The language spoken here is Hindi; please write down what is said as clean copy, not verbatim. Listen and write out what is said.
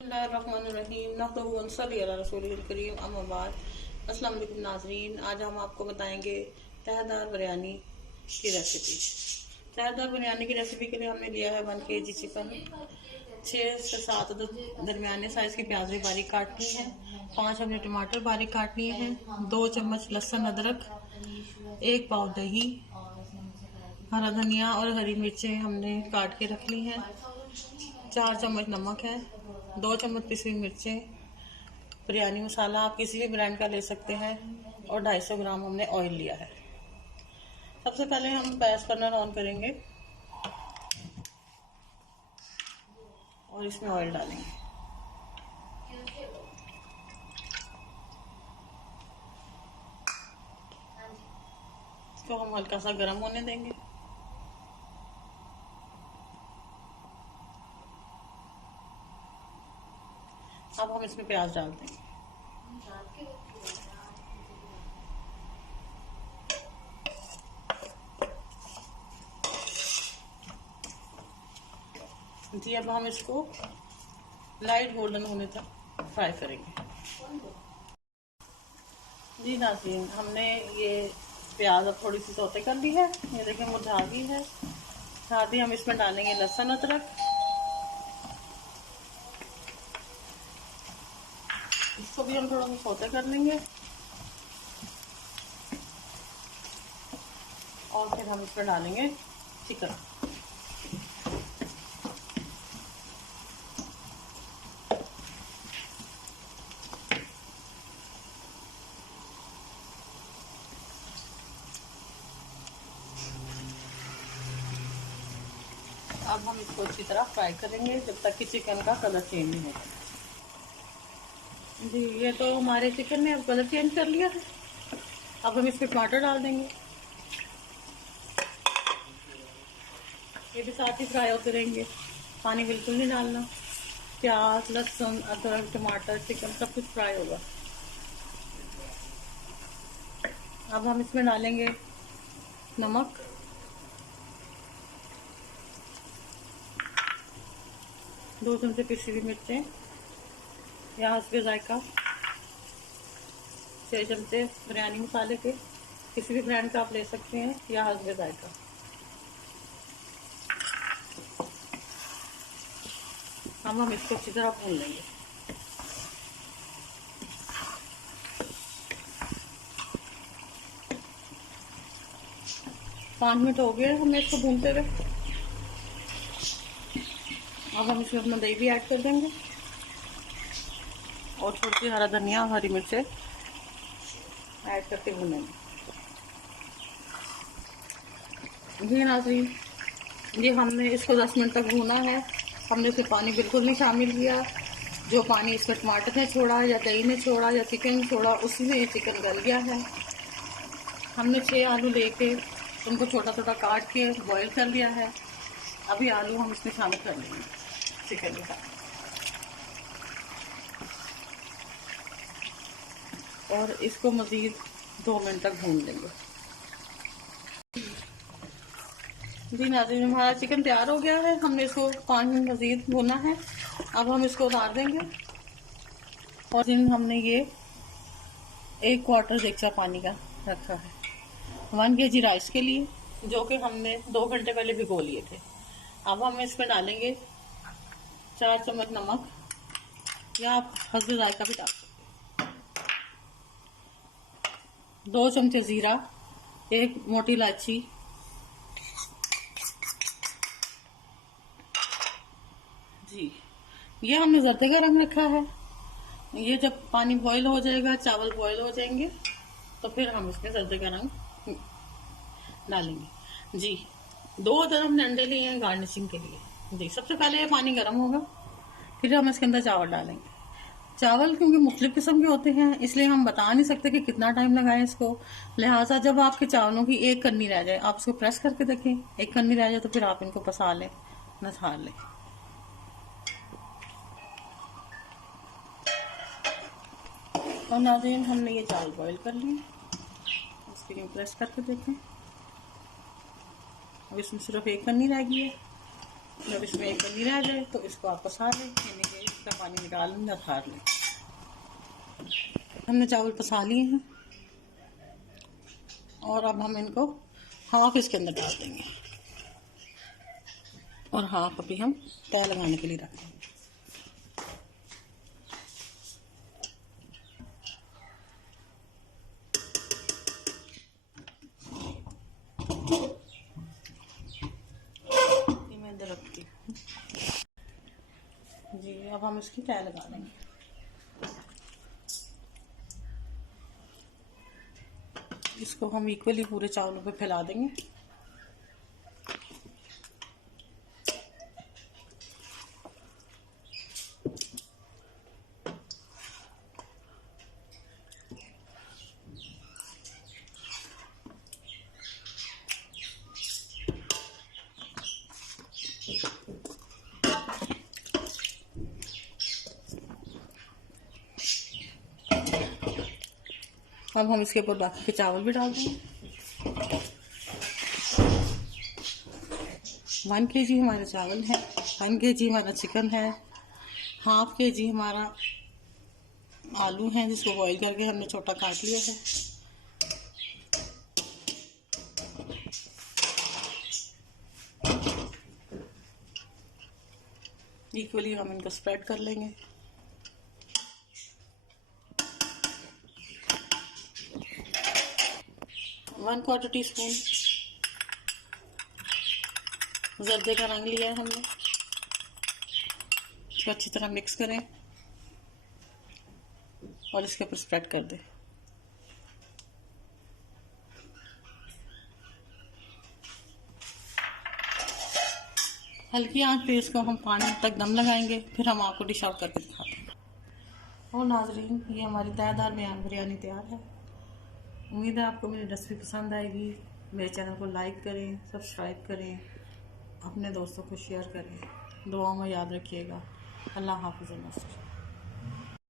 अस्सलाम वालेकुम नाजरीन, आज हम आपको बताएंगे तहदार बिरयानी की रेसिपी। तहदार बिरयानी की रेसिपी के लिए हमने लिया है 1 kg चिकन, 6 से 7 दरमियाने साइज की प्याज बारीक काटनी है, 5 हमने टमाटर बारीक काट लिए हैं, 2 चम्मच लहसुन अदरक, 1 पाव दही, हरा धनिया और हरी मिर्चें हमने काट के रख ली हैं, 4 चम्मच नमक है, 2 चम्मच पिसी मिर्चें, बिरयानी मसाला आप किसी भी ब्रांड का ले सकते हैं और 250 ग्राम हमने ऑयल लिया है। सबसे पहले हम गैस बर्नर ऑन करेंगे और इसमें ऑयल डालेंगे। इसको हम हल्का सा गर्म होने देंगे। अब हम इसमें प्याज डाल देंगे। जी अब हम इसको लाइट गोल्डन होने तक फ्राई करेंगे। जी नाज़रीन, हमने ये प्याज अब थोड़ी सी सौते कर ली है, ये देखें मुरझा गई है। साथ ही हम इसमें डालेंगे लहसुन अदरक, इसको भी हम थोड़ा सा सौते कर लेंगे और फिर हम इसमें डालेंगे चिकन। अब हम इसको अच्छी तरह फ्राई करेंगे जब तक कि चिकन का कलर चेंज नहीं होगा। जी ये तो हमारे चिकन ने अब कलर चेंज कर लिया है। अब हम इसमें टमाटर डाल देंगे, ये भी साथ ही फ्राई होते रहेंगे, पानी बिल्कुल नहीं डालना। प्याज लहसुन अदरक टमाटर चिकन सब कुछ फ्राई होगा। अब हम इसमें डालेंगे नमक, दो चमचे पिसी हुई मिर्चें या हस्बे जायका, 6 चमचे बिरयानी मसाले के, किसी भी ब्रांड का आप ले सकते हैं या हस्बे जायका। अब हम इसको अच्छी तरह भून लेंगे। पाँच मिनट हो गए हमने इसको भूनते हुए। अब हम इसमें अपना दही भी ऐड कर देंगे और थोड़ी सी हरा धनिया हरी मिर्चें ऐड करके भूनेंगे। जी नाज़रीन, ये हमने इसको 10 मिनट तक भूना है। हमने इसमें पानी बिल्कुल नहीं शामिल किया। जो पानी इसमें टमाटर ने छोड़ा या दही ने छोड़ा या चिकन ने छोड़ा उसी में ये चिकन गल गया है। हमने 6 आलू लेके उनको छोटा छोटा काट के बॉईल कर लिया है। अभी आलू हम इसमें शामिल कर लेंगे चिकन के साथ और इसको मज़ीद 2 मिनट तक भून लेंगे। जी नाज़रीन, हमारा चिकन तैयार हो गया है। हमने इसको 5 मिनट मज़ीद भूना है। अब हम इसको उतार देंगे और हमने ये 1 क्वार्टर देगचा पानी का रखा है 1 kg राइस के लिए, जो कि हमने 2 घंटे पहले भिगो लिए थे। अब हम इसमें डालेंगे 4 चम्मच नमक या आप हस्बे जायका भी डाल सकते हैं, 2 चमचे ज़ीरा, 1 मोटी इलायची, जी ये हमने ज़रदे का रंग रखा है। ये जब पानी बॉईल हो जाएगा, चावल बॉईल हो जाएंगे तो फिर हम इसमें ज़रदे का रंग डालेंगे। जी 2 अदर हमने अंडे लिए हैं गार्निशिंग के लिए। जी सबसे पहले ये पानी गर्म होगा, फिर हम इसके अंदर चावल डालेंगे। चावल क्योंकि मुख्तलिफ किस्म के होते हैं इसलिए हम बता नहीं सकते कि कितना टाइम लगाएं इसको, लिहाजा जब आपके चावलों की एक कन्नी रह जाए आप इसको प्रेस करके देखें, एक कन्नी रह जाए तो फिर आप इनको पसा लें, नसार लें। और नाज़रीन, हमने ये चावल बॉईल कर लिए, इसके लिए प्रेस करके देखें। अब इसमें सिर्फ एक कन्नी रह गई है। जब इसमें एक कन्नी रह जाए तो इसको आप पसा लें। इसका पानी निकाल लेंगे और फाड़ लेंगे। हमने चावल पसा लिए हैं और अब हम इनको हाफ इसके अंदर डाल देंगे और हाफ अभी हम तय लगाने के लिए रखेंगे। ये मैं इधर रखती हूँ जी। अब हम इसकी तय लगा देंगे। इसको हम इक्वली पूरे चावलों पे फैला देंगे। अब हम इसके ऊपर बाकी के चावल भी डाल देंगे। 1 kg हमारे चावल है, 1 kg हमारा चिकन है, हाफ kg हमारा आलू है जिसको बॉईल करके हमने छोटा काट लिया है। इक्वली हम इनको स्प्रेड कर लेंगे। वन क्वार्टर टीस्पून जर्दे का रंग लिया है हमने। इसको अच्छी तरह मिक्स करें और इसके ऊपर स्प्रेड कर दें। हल्की आंच पे इसको हम पानी तक दम लगाएंगे, फिर हम आपको डिश आउट करके दिखाते हैं। और नाजरीन, ये हमारी दायदार बिरयानी तैयार है। उम्मीद है आपको मेरी रेसिपी पसंद आएगी। मेरे चैनल को लाइक करें, सब्सक्राइब करें, अपने दोस्तों को शेयर करें। दुआओं में याद रखिएगा। अल्लाह हाफ़िज़।